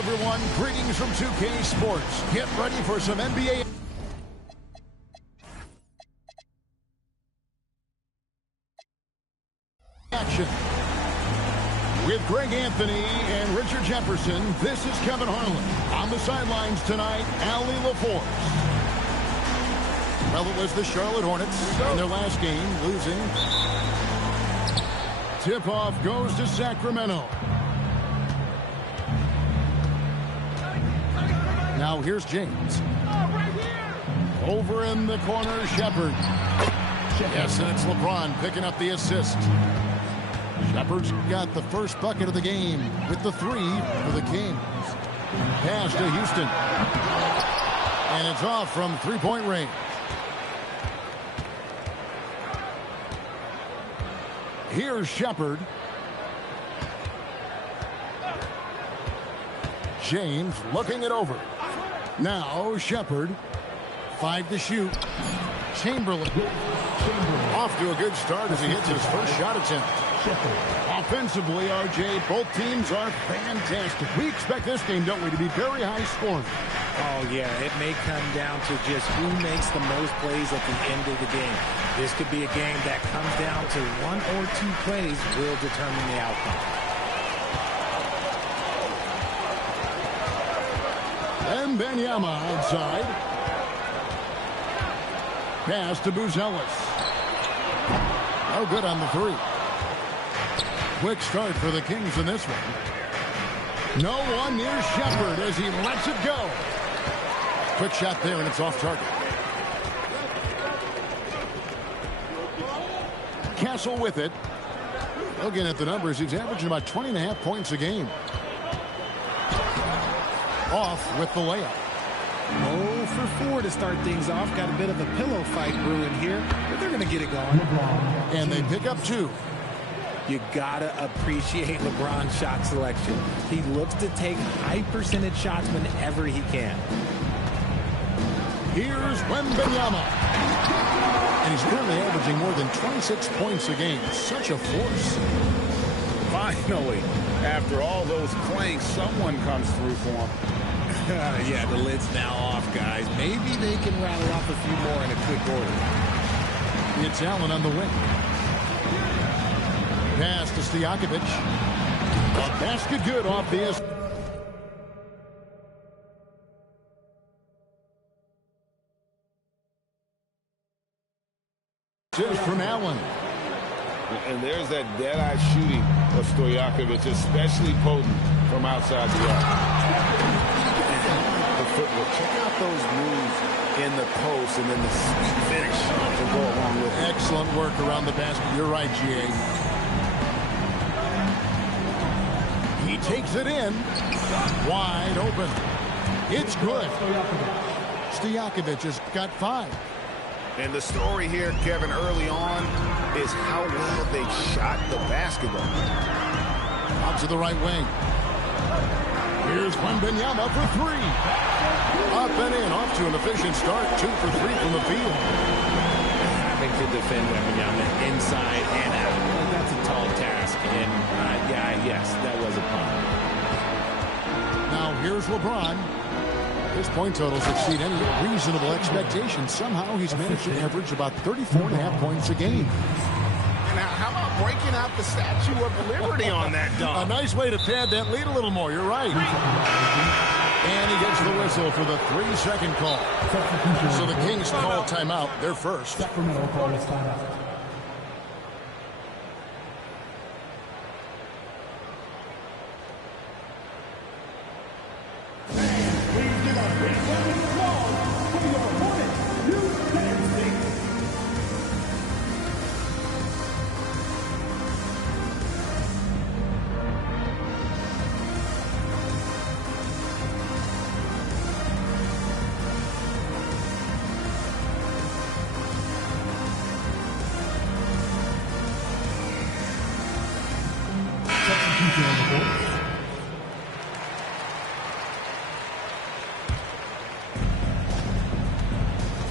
everyone, greetings from 2K Sports. Get ready for some NBA action. With Greg Anthony and Richard Jefferson, this is Kevin Harlan. On the sidelines tonight, Allie LaForce. Well, it was the Charlotte Hornets in their last game, losing. Tip-off goes to Sacramento. Now here's James. Over in the corner, Shepard. Yes, and it's LeBron picking up the assist. Shepard's got the first bucket of the game with the 3 for the Kings. Pass to Houston. And it's off from three-point range. Here's Shepard. James looking it over. Now Shepard. 5 to shoot. Chamberlain. Off to a good start as he hits his first shot attempt. Offensively, RJ, both teams are fantastic. We expect this game, don't we, to be very high scoring. Oh, yeah, it may come down to just who makes the most plays at the end of the game. This could be a game that comes down to 1 or 2 plays will determine the outcome. And Benyama outside. Pass to Buzales. No good on the 3. Quick start for the Kings in this one. No one near Shepard as he lets it go. Quick shot there, and it's off target. Castle with it. Looking at the numbers, he's averaging about 20.5 points a game. Off with the layup. 0 for 4 to start things off. Got a bit of a pillow fight brewing here, but they're going to get it going. And they pick up 2. You gotta appreciate LeBron's shot selection. He looks to take high percentage shots whenever he can. Here's Wembanyama. And he's currently averaging more than 26 points a game. Such a force. Finally, after all those planks, someone comes through for him. Yeah, the lid's now off, guys. Maybe they can rattle off a few more in a quick order. It's Allen on the wing. Pass to Stojakovic. A basket good off the assist. From Allen. And there's that dead-eye shooting of Stojakovic, especially potent from outside the arc. The footwork. Check out those moves in the post and then the sweet finish to go along with it. Excellent work around the basket. You're right, G.A. He takes it in. Wide open. It's good. Stojakovic has got 5. And the story here, Kevin, early on is how well they shot the basketball. Out to the right wing. Here's Wembanyama for 3. Up and in. Off to an efficient start. 2 for 3 from the field. Having to defend Wembanyama inside and out. Well, that's a tall task. And, yes, that was a pun. Now here's LeBron. His point totals exceed any reasonable expectation. Somehow he's managed to average about 34.5 points a game. Now, how about breaking out the Statue of Liberty on that dunk? A nice way to pad that lead a little more. You're right. And he gets the whistle for the 3-second call. So the Kings call timeout. They're first. Sacramento calls timeout.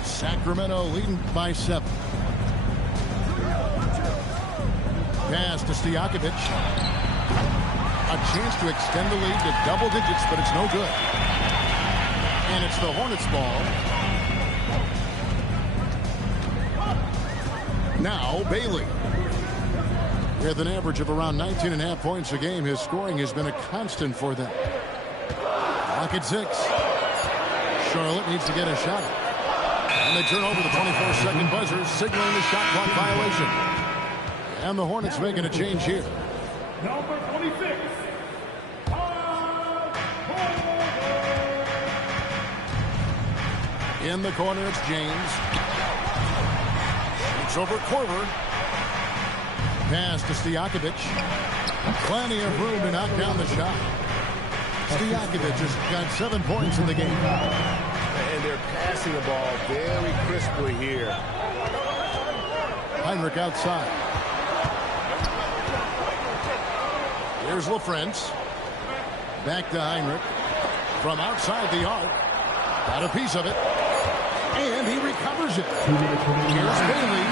Sacramento leading by 7. Pass to Stojakovic. a chance to extend the lead to double digits, but it's no good. And it's the Hornets ball. Now Bailey. With an average of around 19.5 points a game, his scoring has been a constant for them. Clock at 6. Charlotte needs to get a shot. And they turn over the 24-second buzzer, signaling the shot clock violation. And the Hornets making a change here. Number 26. In the corner, it's James. It's over Korver. Pass to Stojakovic. Plenty of room to knock down the shot. Stojakovic has got 7 points in the game. And they're passing the ball very crisply here. Heinrich outside. Here's LaFrance. Back to Heinrich. From outside the arc. Got a piece of it. And he recovers it. Here's Bailey.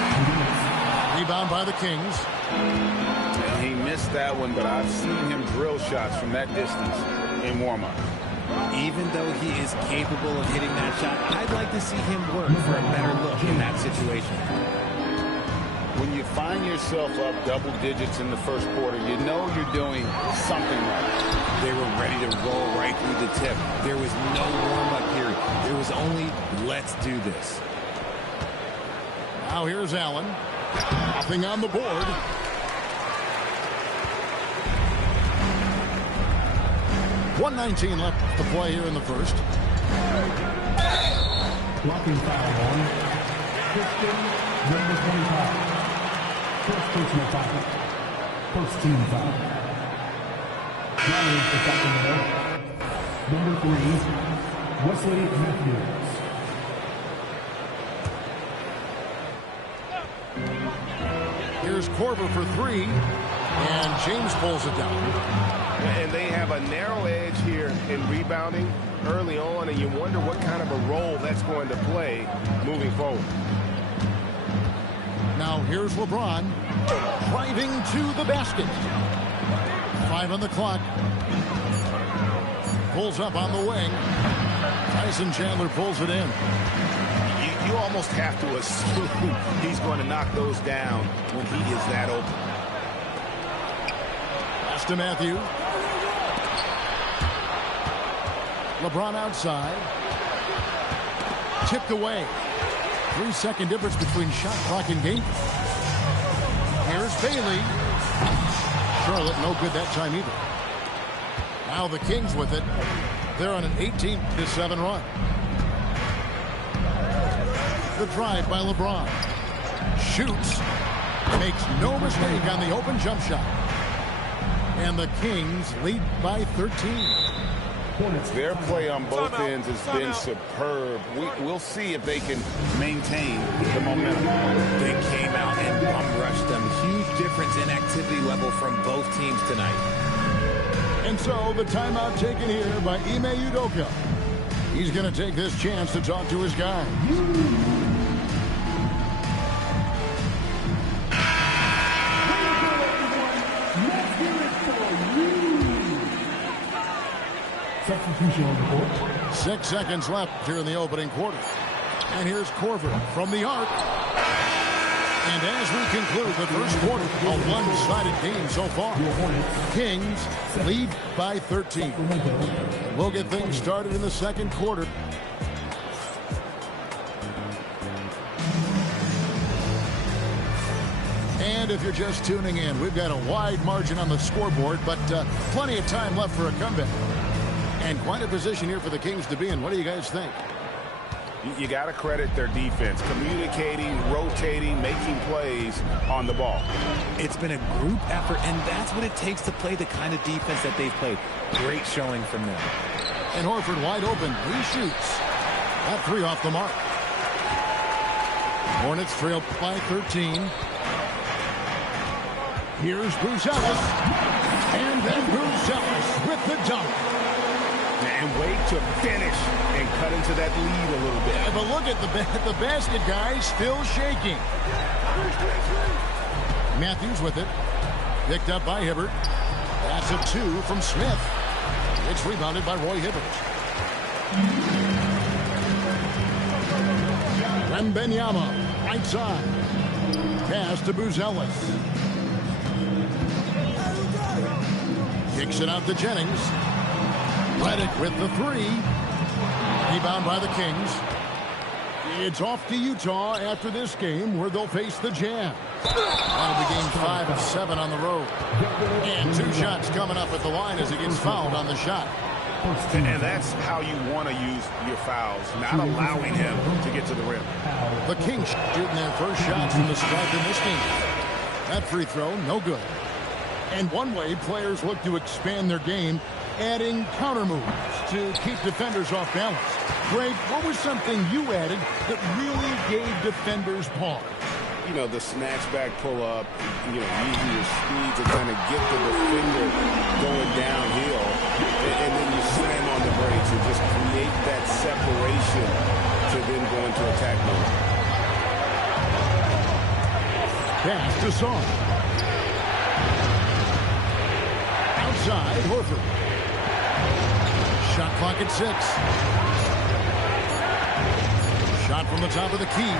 Rebound by the Kings. And he missed that one, but I've seen him drill shots from that distance in warm-up. Even though he is capable of hitting that shot, I'd like to see him work for a better look in that situation. When you find yourself up double digits in the first quarter, you know you're doing something right. They were ready to roll right through the tip. There was no warm-up period. There was only, let's do this. Now here's Allen. Nothing on the board. .119 left to play here in the first. Blocking foul on Christian, number 25. First personal foul. First team foul. Now is the second row. Number 3, Wesley Matthews. Here's Korver for 3. And James pulls it down. And they have a narrow edge here in rebounding early on, and you wonder what kind of a role that's going to play moving forward. Now here's LeBron driving to the basket. 5 on the clock. Pulls up on the wing. Tyson Chandler pulls it in. You almost have to assume he's going to knock those down when he is that open. Pass to Matthew. LeBron outside. Tipped away. 3-second difference between shot clock and game. Here's Bailey. Charlotte no good that time either. Now the Kings with it. They're on an 18-7 run. The drive by LeBron. Shoots. Makes no mistake on the open jump shot. And the Kings lead by 13. Their play on both ends has been superb. We'll see if they can maintain the momentum. They came out and bum rushed them. Huge difference in activity level from both teams tonight. And so the timeout taken here by Ime Udoka. He's going to take this chance to talk to his guy. Substitution on the court. 6 seconds left here in the opening quarter. And here's Korver from the arc. And as we conclude the first quarter, a one-sided game so far. Kings lead by 13. We'll get things started in the second quarter. And if you're just tuning in, we've got a wide margin on the scoreboard, but plenty of time left for a comeback. And quite a position here for the Kings to be in. What do you guys think? You got to credit their defense, communicating, rotating, making plays on the ball. It's been a group effort, and that's what it takes to play the kind of defense that they've played. Great showing from them. And Horford wide open. He shoots. That 3 off the mark. Hornets trail by 13. Here's Buzales. And then Buzales with the dunk. And wait to finish and cut into that lead a little bit. Yeah, but look at the basket, guys, still shaking. Matthews with it. Picked up by Hibbert. That's a 2 from Smith. It's rebounded by Roy Hibbert. Wembanyama, right side. Pass to Buzales. Kicks it out to Jennings. Redick with the 3. Rebound by the Kings. It's off to Utah after this game, where they'll face the Jazz. That'll be game 5 of 7 on the road. And 2 shots coming up at the line as he gets fouled on the shot. And that's how you want to use your fouls, not allowing him to get to the rim. The Kings shooting their first shots from the stripe in this game. That free throw, no good. And one way players look to expand their game, adding counter moves to keep defenders off balance. Greg, what was something you added that really gave defenders pause? You know, the snatch back pull up, you know, using your speed to kind of get the defender going downhill, and then you slam on the brakes and just create that separation to then go into attack mode. Pass to Song. Outside, Horford. Shot clock at 6. Shot from the top of the key.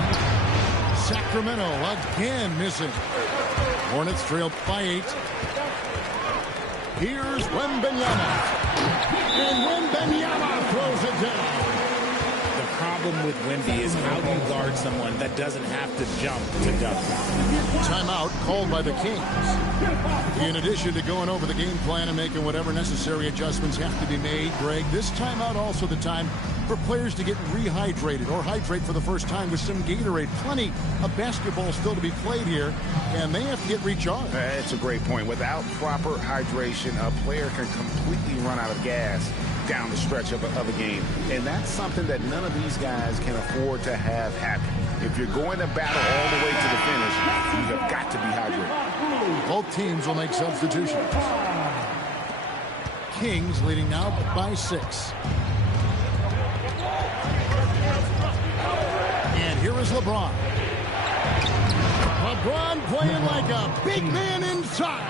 Sacramento again missing. Hornets trailed by 8. Here's Wembanyama. And Wembanyama throws it down. The problem with Wemby is how you guard someone that doesn't have to jump to dunk. Timeout called by the Kings. In addition to going over the game plan and making whatever necessary adjustments have to be made, Greg, this timeout also the time for players to get rehydrated or hydrate for the first time with some Gatorade. Plenty of basketball still to be played here, and they have to get recharged. That's a great point. Without proper hydration, a player can completely run out of gas down the stretch of a game. And that's something that none of these guys can afford to have happen. If you're going to battle all the way to the finish, you have got to be hydrated. Both teams will make substitutions. Kings leading now by 6. And here is LeBron. LeBron playing like a big man inside.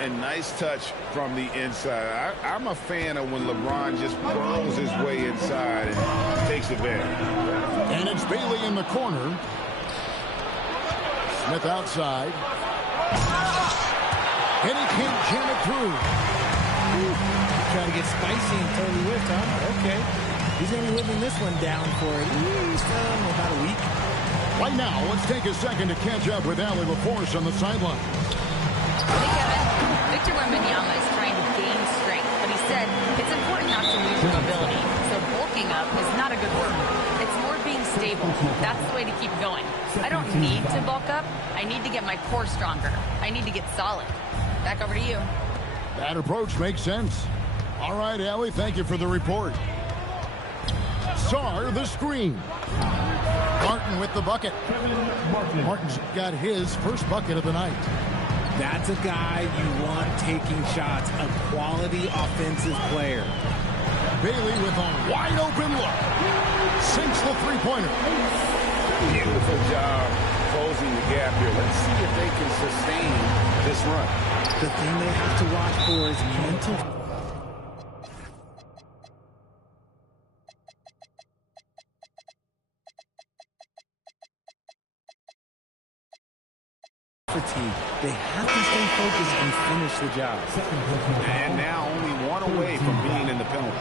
And nice touch from the inside. I'm a fan of when LeBron just burrows his way inside and takes advantage. And it's Bailey in the corner. Smith outside. And he can't jam it through. Trying to get spicy and totally whipped, huh? Okay. He's going to be living this one down for at least about a week. Right now, let's take a second to catch up with Allie LaForce on the sideline. Victor Wembanyama is trying to gain strength, but he said it's important not to lose your mobility. So bulking up is not a good word. It's more being stable. That's the way to keep going. I don't need to bulk up. I need to get my core stronger. I need to get solid. Back over to you. That approach makes sense. All right, Allie, thank you for the report. Sarr, the screen. Martin with the bucket. Martin's got his first bucket of the night. That's a guy you want taking shots, a quality offensive player. Bailey with a wide open look. Sinks the three-pointer. Beautiful job closing the gap here. Let's see if they can sustain this run. The thing they have to watch for is mental fatigue. They have to stay focused and finish the job. And now only one away from being in the penalty.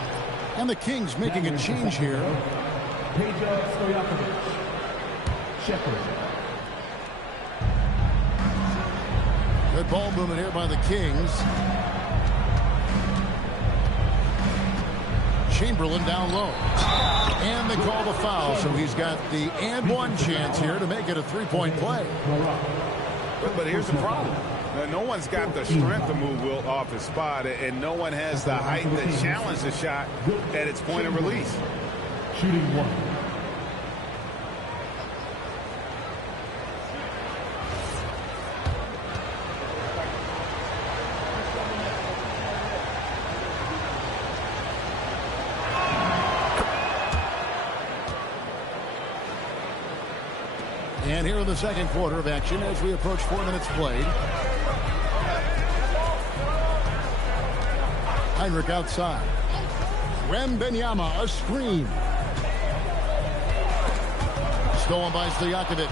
And the Kings making a change here. Good ball movement here by the Kings. Chamberlain down low. And they call the foul, so he's got the and one chance here to make it a three-point play. But here's the problem. No one's got the strength to move Wilt off his spot, and no one has the height to challenge the shot at its point of release. Shooting 1. And here in the second quarter of action as we approach 4 minutes played. Heinrich outside. Wembanyama, a screen. Stolen by Stojakovic.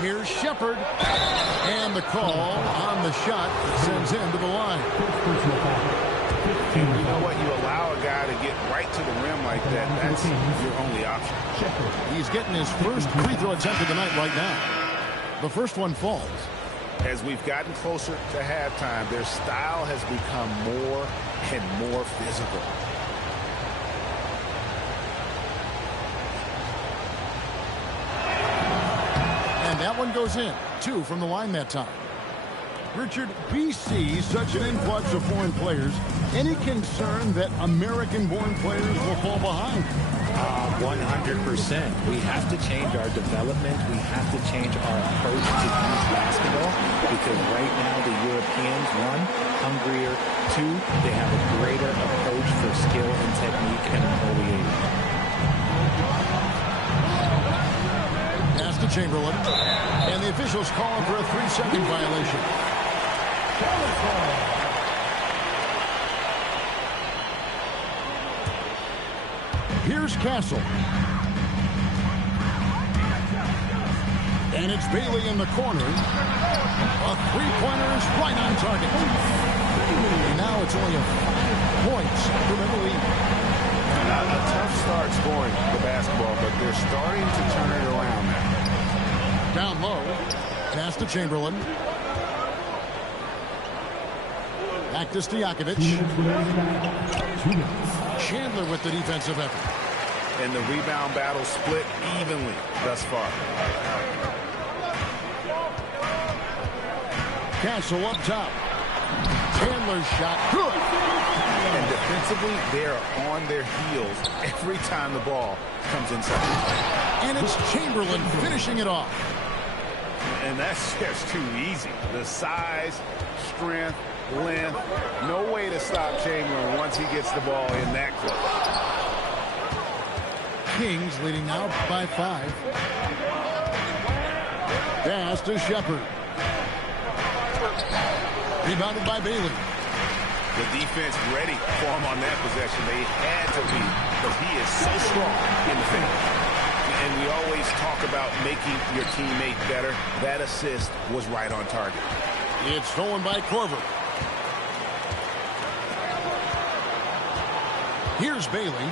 Here's Shepherd. And the call on the shot sends him to the line. And you know what? You allow a guy to get right to the rim like that. That's your only option. He's getting his first free throw attempt of the night right now. The first one falls. As we've gotten closer to halftime, their style has become more and more physical. And that one goes in. 2 from the line that time. Richard, we see such an influx of foreign players. Any concern that American-born players will fall behind? 100%. We have to change our development. We have to change our approach to youth basketball because right now the Europeans, 1, hungrier, 2, they have a greater approach for skill and technique and an early age. Pass to Chamberlain. And the officials call him for a 3-second violation. Here's Castle. And it's Bailey in the corner. A three-pointer is right on target. And now it's only 5 points for the lead. A tough start scoring the basketball, but they're starting to turn it around now. Down low. Pass to Chamberlain. Back to Stojakovic. Chandler with the defensive effort. And the rebound battle split evenly thus far. Castle up top. Chandler's shot. Good. And defensively, they're on their heels every time the ball comes inside. And it's Chamberlain finishing it off. And that's just too easy. The size, strength, length, no way to stop Chamberlain once he gets the ball in that close. Kings leading now by 5. Pass to Shepherd. Rebounded by Bailey. The defense ready for him on that possession. They had to be, because he is so strong in the paint. And we always talk about making your teammate better. That assist was right on target. It's stolen by Korver. Here's Bailey.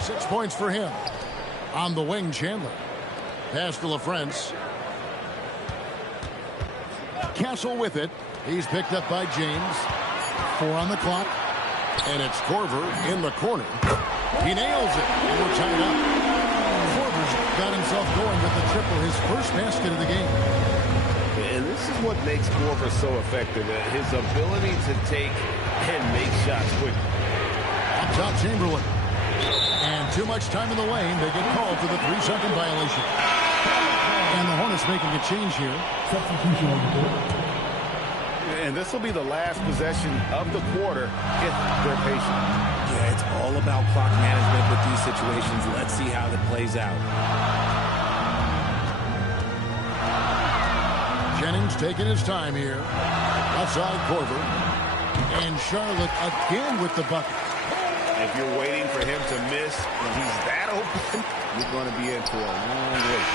6 points for him. On the wing, Chandler. Pass to LaFrance. Castle with it. He's picked up by James. 4 on the clock. And it's Korver in the corner. He nails it. And we're tied up. Korver's got himself going with the triple, his first basket of the game. And this is what makes Korver so effective. His ability to take and make shots quickly. Up top, Chamberlain. And too much time in the lane. They get called for the 3-second violation. And the Hornets making a change here. Substitution on the board. And this will be the last possession of the quarter if they're patient. Yeah, it's all about clock management with these situations. Let's see how that plays out. Jennings taking his time here. Outside Korver. And Charlotte again with the bucket. If you're waiting for him to miss when he's that open, you're going to be in for a long wait.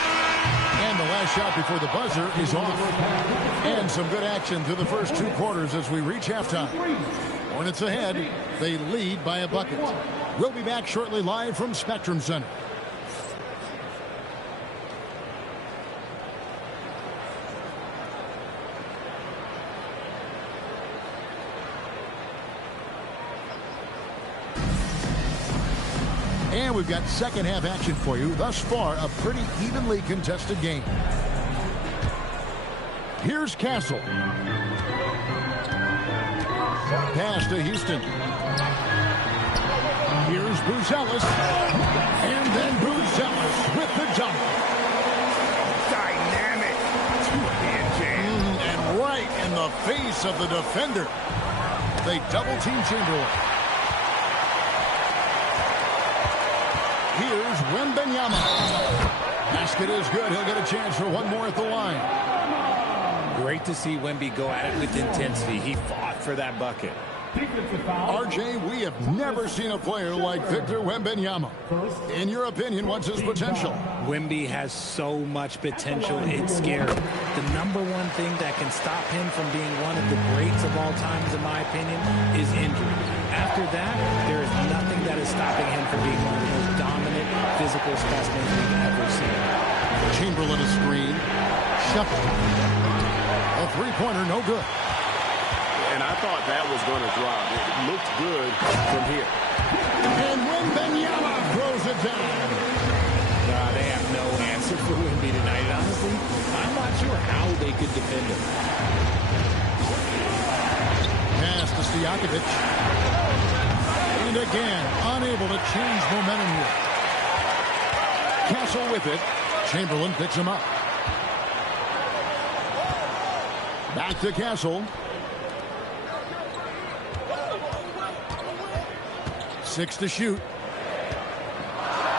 And the last shot before the buzzer is off. And some good action through the first 2 quarters as we reach halftime. Hornets ahead. They lead by a bucket. We'll be back shortly live from Spectrum Center. And we've got second half action for you. Thus far, a pretty evenly contested game. Here's Castle. Pass to Houston. Here's Buzales. And then Buzales with the jump. Dynamic two-hand jam. And right in the face of the defender. They double-team Chamberlain. Here's Wembanyama. Basket is good. He'll get a chance for one more at the line. Great to see Wemby go at it with intensity. He fought for that bucket. RJ, we have never seen a player like Victor Wembanyama. In your opinion, what's his potential? Wemby has so much potential, it's scary. The number one thing that can stop him from being one of the greats of all times, in my opinion, is injury. After that, there is nothing that is stopping him from being one of the most dominant physical specimens we've ever seen. Chamberlain a screen. Shep. A three-pointer, no good. And I thought that was going to drop. It looked good from here. And Wembanyama throws it down. They have no answer for Wemby tonight. Honestly, I'm not sure how they could defend him. Pass to Stojakovic. And again, unable to change momentum here. Castle with it. Chamberlain picks him up. Back to Castle. 6 to shoot.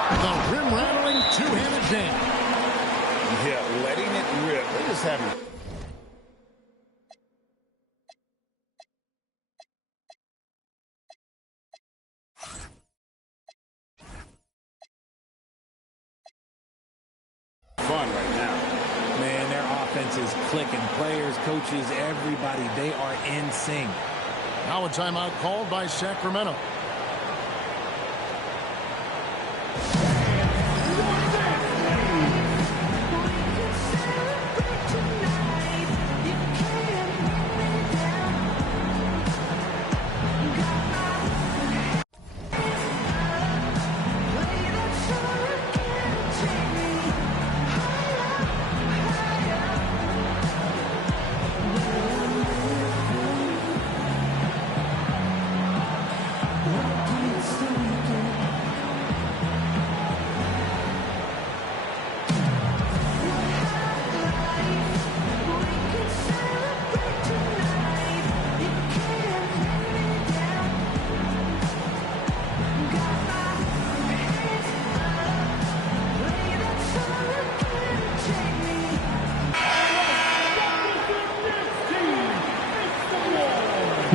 The rim-rattling two-handed jam. Yeah, letting it rip. They just haven't. Fun right now. Man, their offense is clicking. Players, coaches, everybody, they are in sync. Now a timeout called by Sacramento.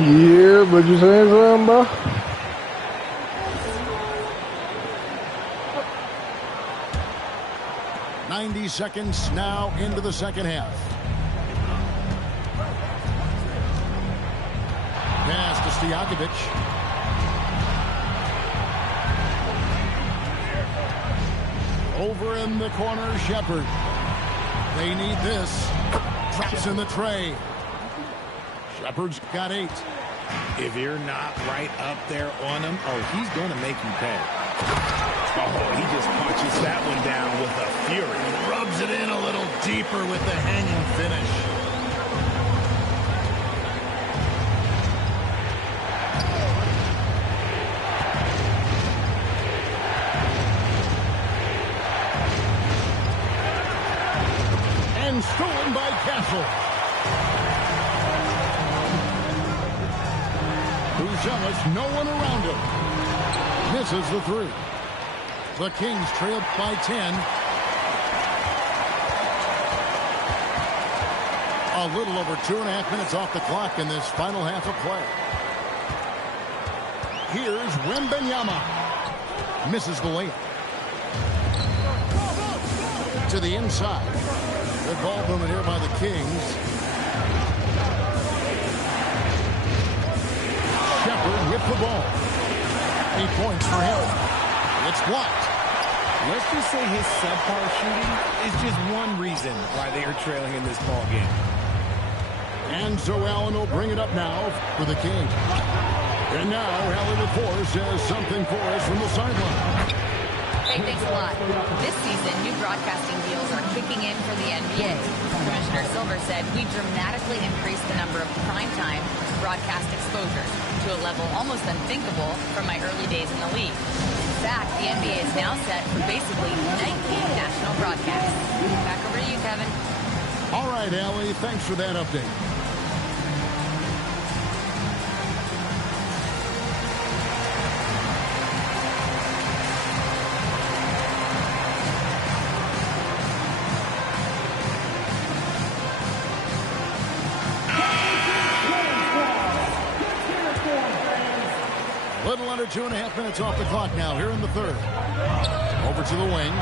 Yeah, but you saying something, bro? Seconds now into the second half. Pass to Stojakovic. Over in the corner, Shepard. They need this. Drops in the tray. Shepard's got 8. If you're not right up there on him, oh, he's going to make you pay. Oh, he just punches that one down with a fury. Rubs it in a little deeper with the hanging finish. And stolen by Castle. Buzales, no one around him. Misses the 3. The Kings trailed by 10. A little over 2.5 minutes off the clock in this final half of play. Here's Wembanyama. Misses the layup. To the inside. Good ball movement here by the Kings. Shepard with the ball. 8 points for him. It's blocked. Let's just say his subpar shooting is just one reason why they are trailing in this ball game. And so Allen will bring it up now for the Kings. And now Allen LaForce has something for us from the sideline. Hey, thanks a lot. This season, new broadcasting deals are kicking in for the NBA. Commissioner Silver said we dramatically increased the number of primetime broadcast exposures to a level almost unthinkable from my early days in the league. In fact, the NBA is now set for basically 19 national broadcasts. Back over to you, Kevin. All right, Allie, thanks for that update. A little under 2.5 minutes off the clock now here in the third. Over to the wing.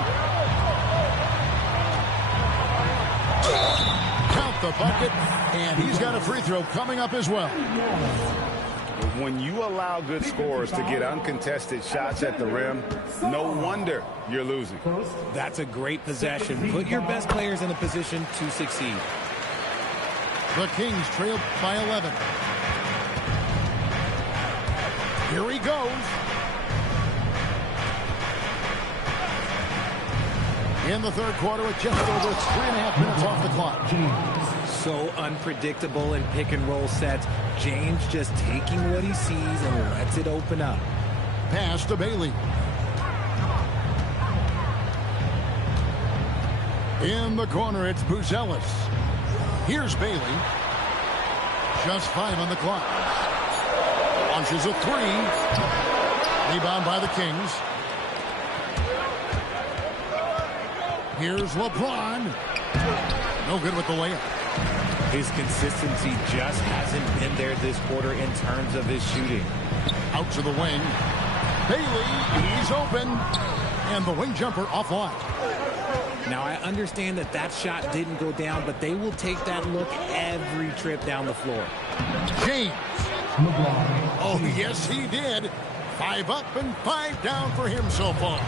Count the bucket, and he's got a free throw coming up as well. When you allow good scorers to get uncontested shots at the rim, no wonder you're losing. That's a great possession. Put your best players in a position to succeed. The Kings trail by 11. Here he goes. In the third quarter with just over 3.5 minutes off the clock. So unpredictable in pick and roll sets. James just taking what he sees and lets it open up. Pass to Bailey. In the corner, it's Buzales. Here's Bailey. Just 5 on the clock. Launches a 3. Rebound by the Kings. Here's LeBron. No good with the layup. His consistency just hasn't been there this quarter in terms of his shooting. Out to the wing. Bailey, he's open. And the wing jumper offline. Now, I understand that that shot didn't go down, but they will take that look every trip down the floor. James. Oh, yes, he did. 5 up and 5 down for him so far.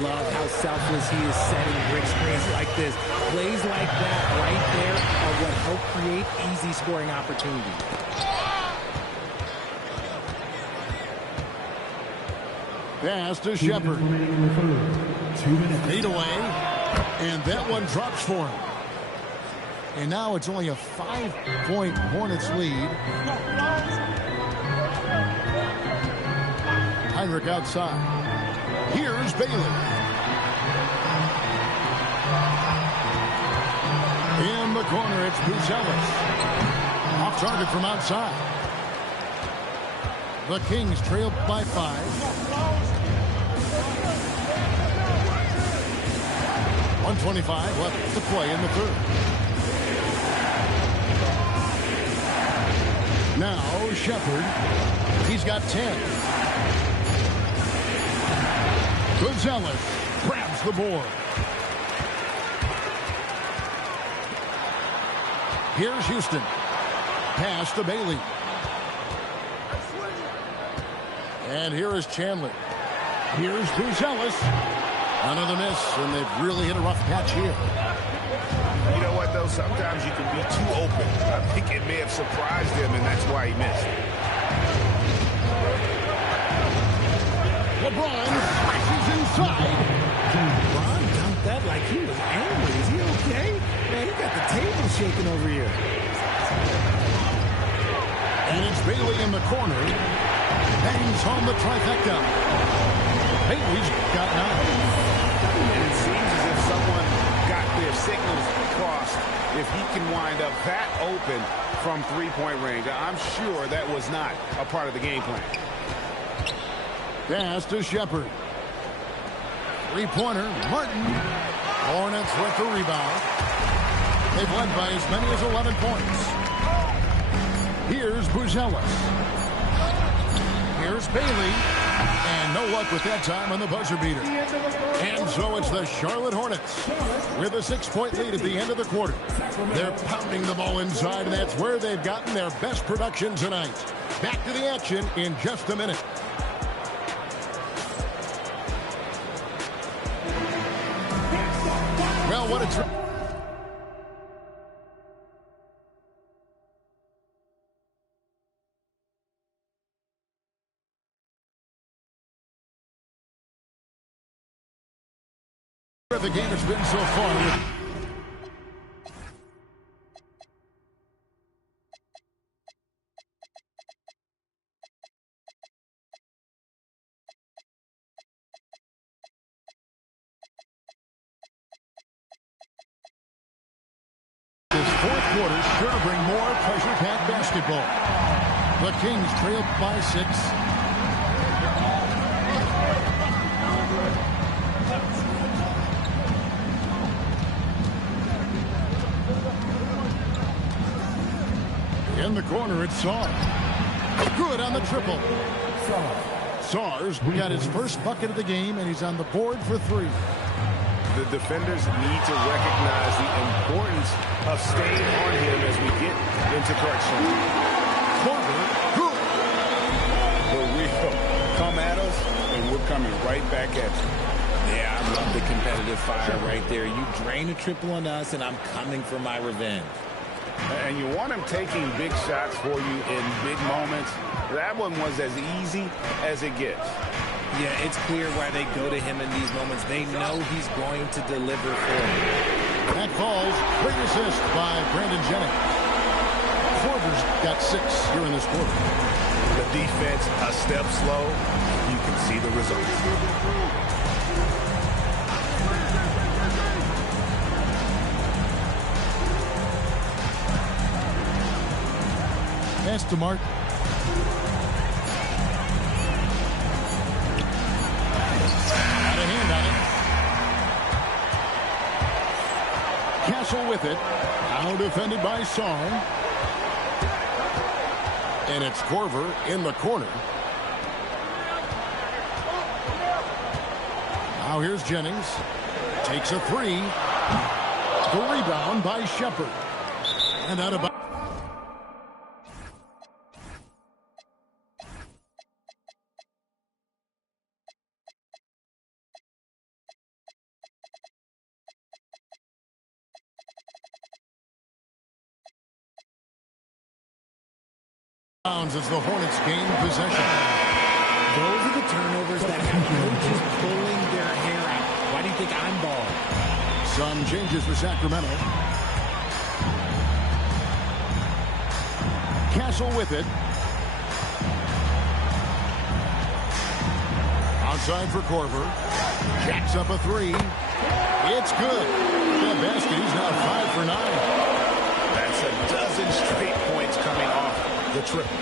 Love how selfless he is setting brick screens like this. Plays like that right there are what help create easy scoring opportunities. Pass to Shepard. 2 minutes. 8 away. And that one drops for him. And now it's only a 5-point Hornets lead. Heinrich outside. Here's Bailey. In the corner, it's Buzales. Off target from outside. The Kings trail by 5. 1:25 left to play in the third. Now Shepard. He's got 10. Buzales grabs the board. Here's Houston. Pass to Bailey. And here is Chandler. Here's Buzales. Another miss, and they've really hit a rough patch here. You know what, though? Sometimes you can be too open. I think it may have surprised him, and that's why he missed. LeBron crashes inside. Bron dunked that like he was angry. Is he okay? Man, he got the table shaking over here. And it's Bailey in the corner. Bangs home the trifecta. Bailey's got 9. And it seems as if someone got their signals crossed. If he can wind up that open from three-point range, I'm sure that was not a part of the game plan. Pass to Shepard. 3-pointer, Martin. Hornets with the rebound. They've led by as many as 11 points. Here's Buzales. Here's Bailey. And no luck with that time on the buzzer beater. And so it's the Charlotte Hornets with a 6-point lead at the end of the quarter. They're pounding the ball inside, and that's where they've gotten their best production tonight. Back to the action in just a minute. Well, what a the game has been so far. This fourth quarter is sure to bring more pressure-packed basketball. The Kings trail by 6. In the corner, it's Saw. Good on the triple. Sars got his first bucket of the game, and he's on the board for 3. The defenders need to recognize the importance of staying on him as we get into correction. Corver, good. For real. Come at us, and we're coming right back at you. Yeah, I love the competitive fire right there. You drain a triple on us, and I'm coming for my revenge. And you want him taking big shots for you in big moments. That one was as easy as it gets. Yeah, it's clear why they go to him in these moments. They know he's going to deliver for them. That falls. Great assist by Brandon Jennings. Corver's got 6 here in this quarter. The defense a step slow. You can see the results. Pass to Mark. Got a hand on it. Castle with it. Now defended by Song. And it's Corver in the corner. Now here's Jennings. Takes a 3. The rebound by Shepard. And out of bounds as the Hornets gain possession. Those are the turnovers that have coaches pulling their hair out. Why do you think I'm balling? Some changes for Sacramento. Castle with it. Outside for Corver. Jacks up a 3. It's good. That basket, he's now 5 for 9. That's a dozen straight points coming off the triple.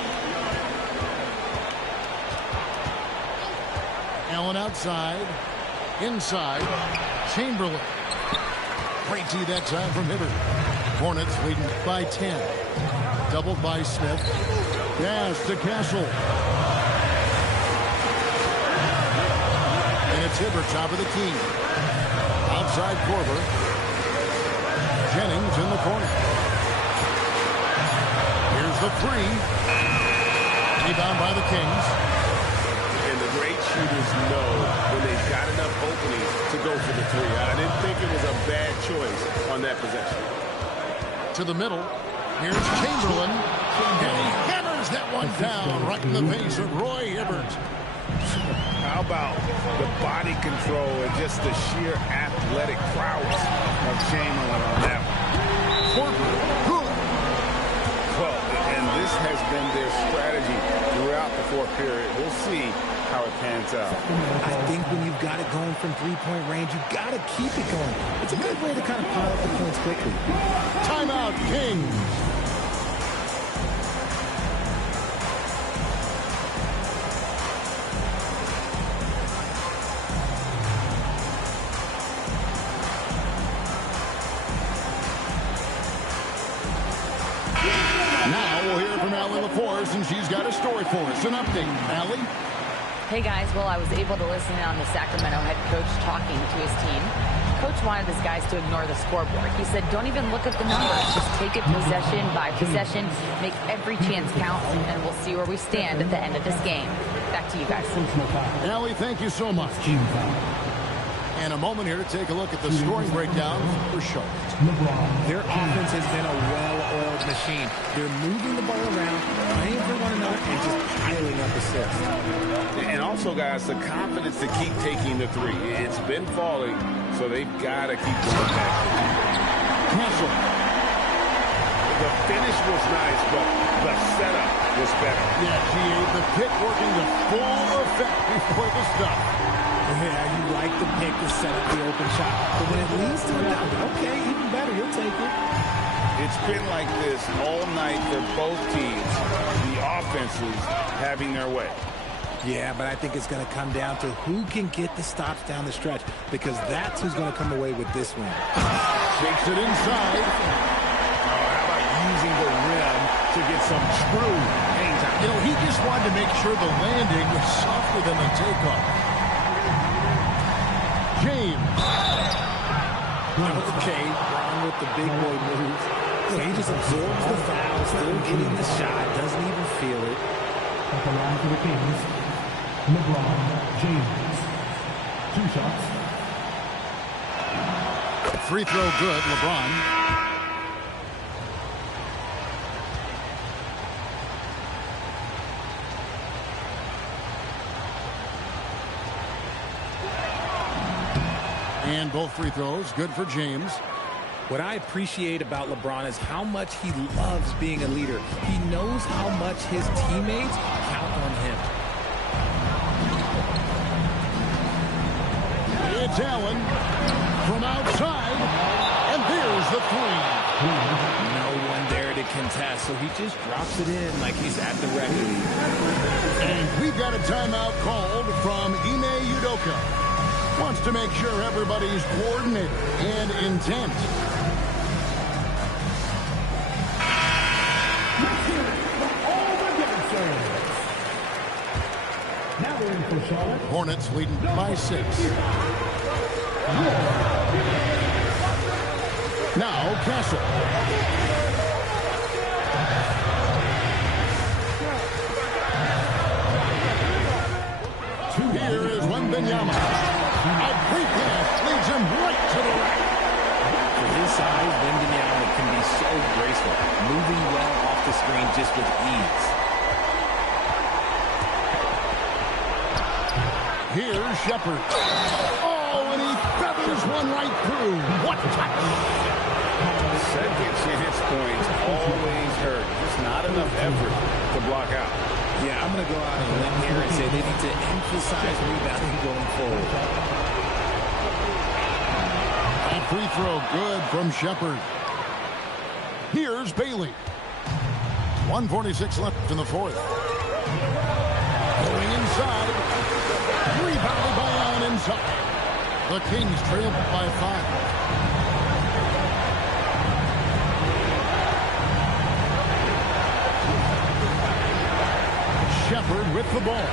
Allen outside. Inside. Chamberlain. Great D that time from Hibbert. Hornets leading by 10. Doubled by Smith. Pass to Castle. And it's Hibbert, top of the key. Outside Corver. Jennings in the corner. Here's the 3. Rebound by the Kings. And the great shooters know when they've got enough openings to go for the 3. I didn't think it was a bad choice on that possession. To the middle. Here's Chamberlain. And he hammers that one down right in the face of Roy Hibbert. How about the body control and just the sheer athletic prowess of Chamberlain on that one? Corver, good. Well, and this has been their strategy throughout the fourth period. We'll see how it pans out. I think when you've got it going from three-point range, you've got to keep it going. It's a good way to kind of pile up the points quickly. Timeout, Kings. Now we'll hear from Allie LaForce, and she's got a story for us. An update, Allie. Hey guys, well, I was able to listen in on the Sacramento head coach talking to his team. Coach wanted his guys to ignore the scoreboard. He said, don't even look at the numbers. Just take it possession by possession, make every chance count, and we'll see where we stand at the end of this game. Back to you guys. Allie, thank you so much. And a moment here to take a look at the scoring breakdown for Shep. Their offense has been a well-oiled machine. They're moving the ball around, playing for one another, and just piling up assists. And also, guys, the confidence to keep taking the 3. It's been falling, so they've got to keep going back. Castle. The finish was nice, but the setup was better. Yeah, GA, the pick working to full effect before the stop. Yeah, you like the pick to set up the open shot. But when it leads to it, okay, even better, you'll take it. It's been like this all night for both teams. The offenses having their way. Yeah, but I think it's going to come down to who can get the stops down the stretch, because that's who's going to come away with this win. Shakes it inside. How about using the rim to get some true hang time? You know, he just just wanted to make sure the landing was softer than the takeoff. James. Okay, Bron with the big boy moves. So he just absorbs the foul, still getting the shot, doesn't even feel it. At the line for the Kings, LeBron James. 2 shots. Free throw good, LeBron. And both free throws good for James. What I appreciate about LeBron is how much he loves being a leader. He knows how much his teammates count on him. It's Allen from outside, and there's the three. No one there to contest, so he just drops it in like he's at the record. And we've got a timeout called from Ime Udoka. Wants to make sure everybody's coordinated and intent. Now we're in for Charlotte. Hornets leading by 6. Now Castle. Here is Wembanyama. A great pass leads him right to the rack. For his size, Wembanyama can be so graceful, moving well off the screen just with ease. Here's Shepard. Oh, and he feathers one right through. What touch! Second chance points always hurt. Just not enough effort to block out. Yeah, I'm going to go out on a limb here and say they need to emphasize rebounding going forward. That free throw good from Shepard. Here's Bailey. 1:46 left in the fourth. Going inside. Rebounded by Allen inside. The Kings trail by 5. Shepard with the ball.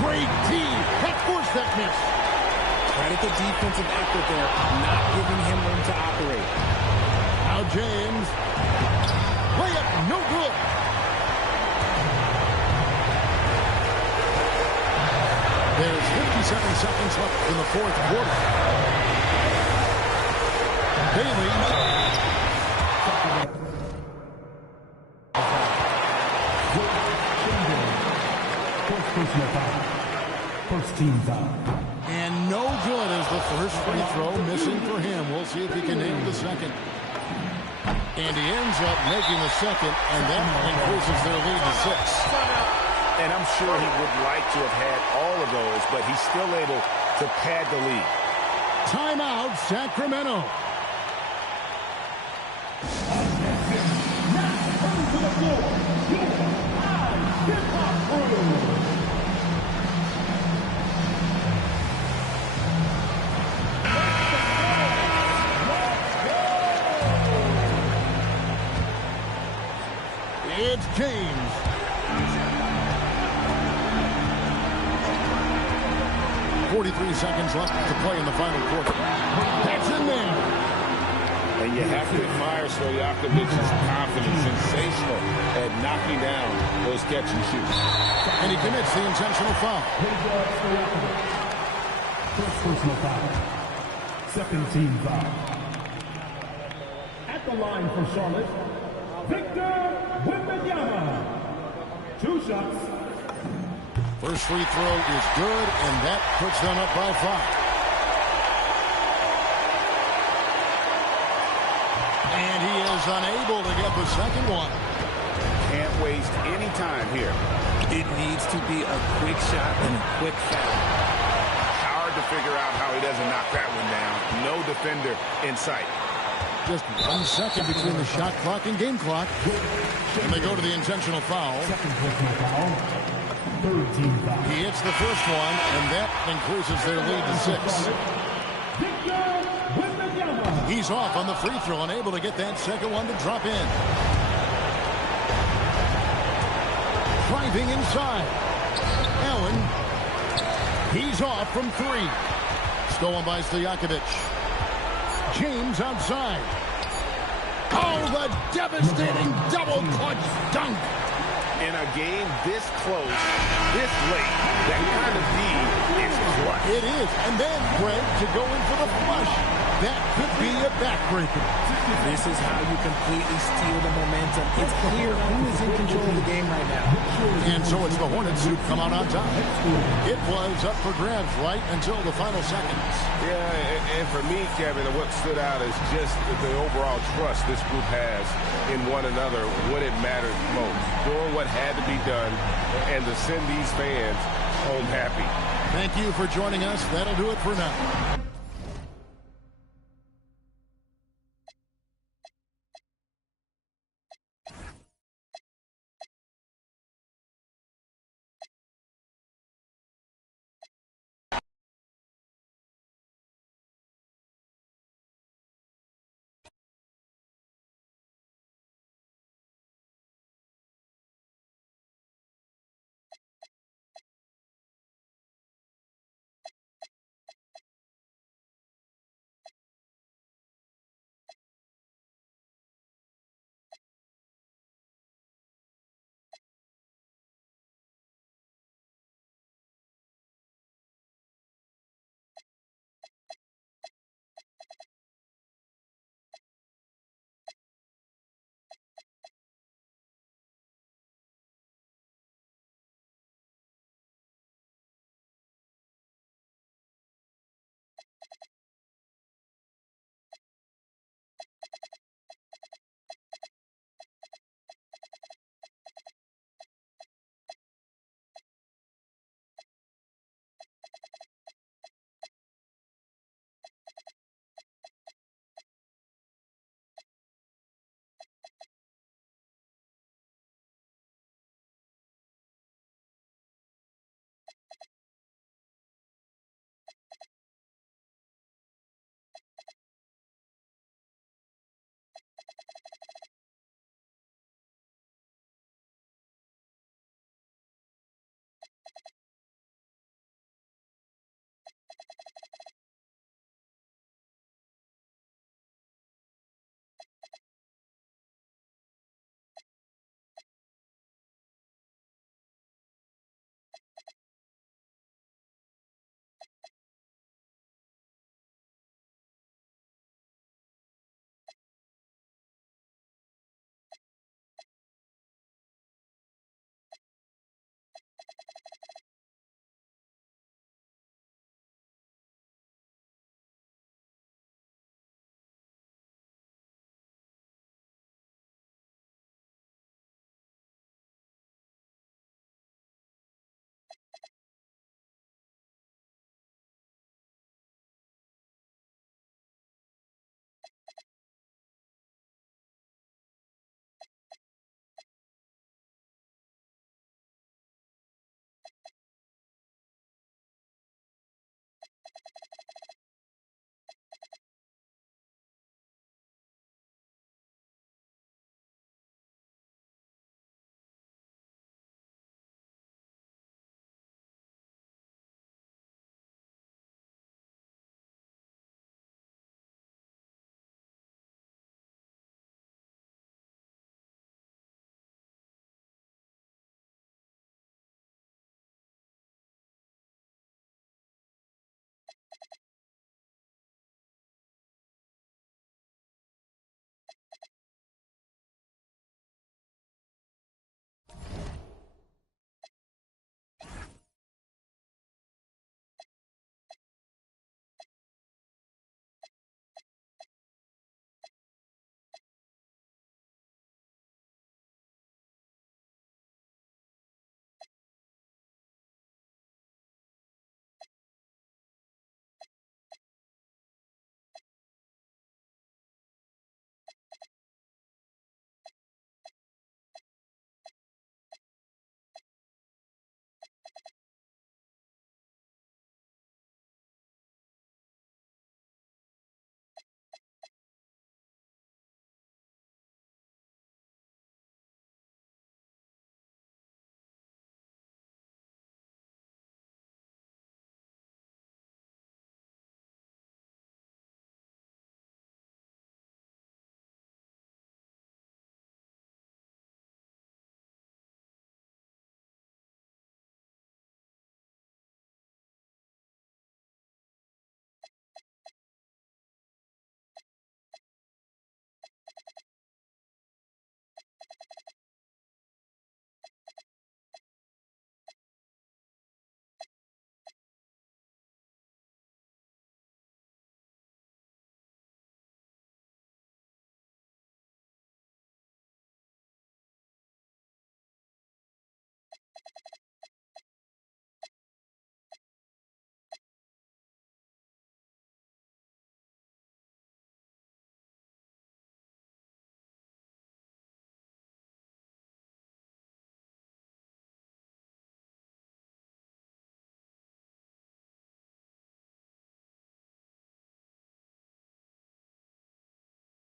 Great D. That forced that miss. Credit the defensive effort there, not giving him room to operate. Now James. Layup no good. There's 57 seconds left in the fourth quarter. Bailey. First personal foul. First team foul. And no good as the first free throw missing for him. We'll see if he can nail the second. And he ends up making the second, and that increases their lead to 6. And I'm sure he would like to have had all of those, but he's still able to pad the lead. Timeout, Sacramento. It's James. .43 seconds left to play in the final quarter. That's in there. And you have to admire Stojakovic's confidence. Sensational at knocking down those catch and shoots. And he commits the intentional foul. First personal foul. Second team foul. At the line for Charlotte, Victor Wembanyama. 2 shots. First free throw is good, and that puts them up by 5. And he is unable to get the second one. Can't waste any time here. It needs to be a quick shot and a quick foul. Hard to figure out how he doesn't knock that one down. No defender in sight. Just 1 second between the shot clock and game clock. And they go to the intentional foul. Second personal foul. Third team foul. He hits the first one, and that increases their lead to 6. He's off on the free throw, unable to get that second one to drop in. Driving inside. Allen. He's off from three. Stolen by Stojakovic. James outside. Oh, the devastating double clutch dunk. In a game this close, this late, that kind of D is clutch. It is. And then, Greg, to go in for the flush. That could be a backbreaker. This is how you completely steal the momentum. It's clear who is in control of the game right now. And so it's the Hornets who come out on top. It was up for grabs right until the final seconds. Yeah, and for me, Kevin, what stood out is just the overall trust this group has in one another when it matters most. Doing what had to be done and to send these fans home happy. Thank you for joining us. That'll do it for now.